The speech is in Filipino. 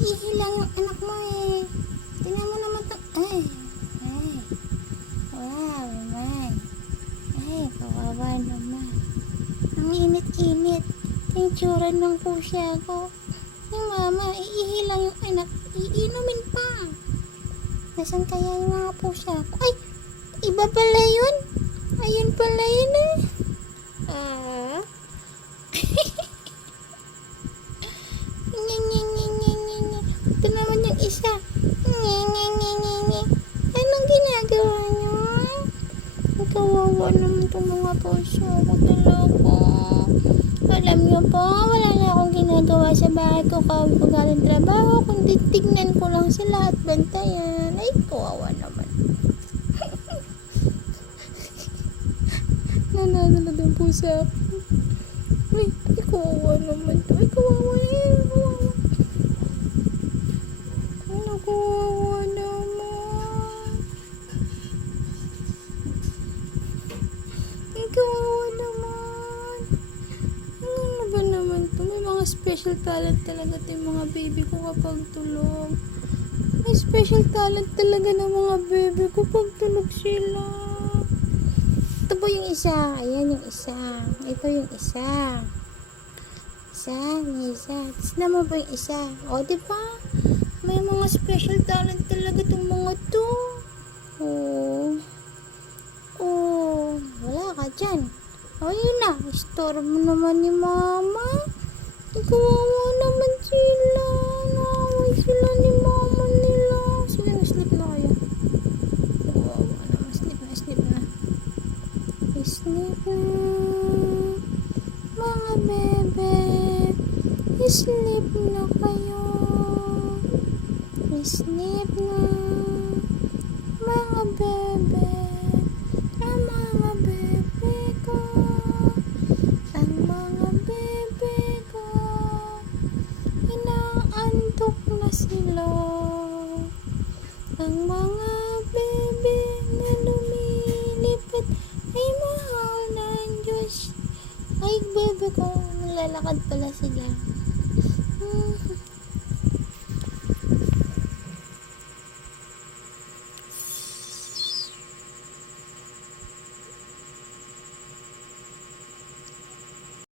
ihi lang yung anak mo eh. Tingnan mo naman to. Ay. Wow naman. Ay, kawawa naman. Ang init-init. Yung tsura ng pusya ko. Yung mama, iihi lang yung anak. Iinumin pa. Nasaan kaya yung mga pusya ko? Ay, iba pala yun. Ayun pala yun eh. Ito naman yung isa. Anong ginagawa nyo? Kawawa naman itong mga puso ko talaga. Alam nyo po, wala na akong ginagawa sa bahay ko. Kawin ko galing trabaho. Kundi tignan ko lang sila at bantayan. Ay, kawawa naman. Nananalad ang pusa ko. Ay, kawawa naman to. Ay, kawawa eh. Kawawa. Ano, kawawa naman. Ay, kawawa naman. Ano ba naman to? May mga special talent talaga to yung mga baby ko kapag tulog. May special talent talaga ng mga baby ko pag tulog sila. Ito po yung isa. Ayan yung isa. Ito yung isa. Yung isa. Tapos naman po yung isa. O, diba? May mga special talent talaga itong mga to. Wala ka dyan. O, yun na. Store mo naman ni mama. Kawawa naman sila. Nawaway sila ni mama nila. Sige, sleep na kayo. Kawawa naman. Sleep na. Sleep na. Mga bebe. Sleep na kayo. Sleep na. Mga bebe. Ang mga bebe ko. Ang mga bebe ko. Inaantok na sila. Ang mga bebe na lumilipad ay mahal ng Diyos. Ay, bebe ko. Nalalakad pala sila.